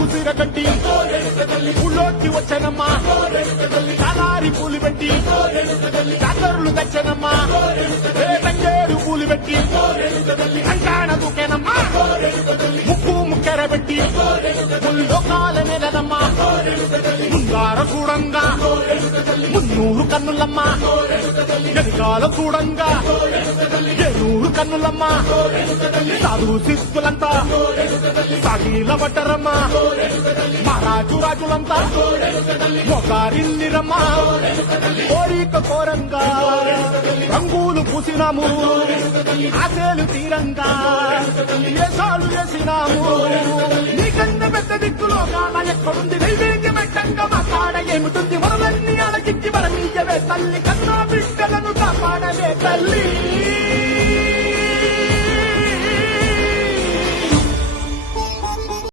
పసుపు సీర కట్టి ఊళ్ళోకి వచ్చానమ్మా చాలారి పూలు పెట్టి జాతరులు తెచ్చానమ్మా తంగేడు పూలు పెట్టి అంటాణ దూకేనమ్మా ముక్కు ముక్కెర పెట్టి ముల్లోకాల నెలనమ్మా ముందార చూడంగా మున్నూరు కన్నులమ్మా ఎనకాల చూడంగా ఏనూరు కన్నులమ్మా సాధు శిస్తులంతా సాగిల పట్టరమ్మా మహారాజు రాజులంతా మొగారిల్లిరమ్మా కోరిక కోరంగా రంగులు పూసినాము ఆశలు తీరంగా వేషాలు వేసినాము నీకన్నా పెద్ద దిక్కులో కాన ఎక్కడుంది నైవేద్యం ఎట్టంగా మా కాడ ఏమిటుంది వరలన్నీ అడగిచ్చి వరనీయవే తల్లి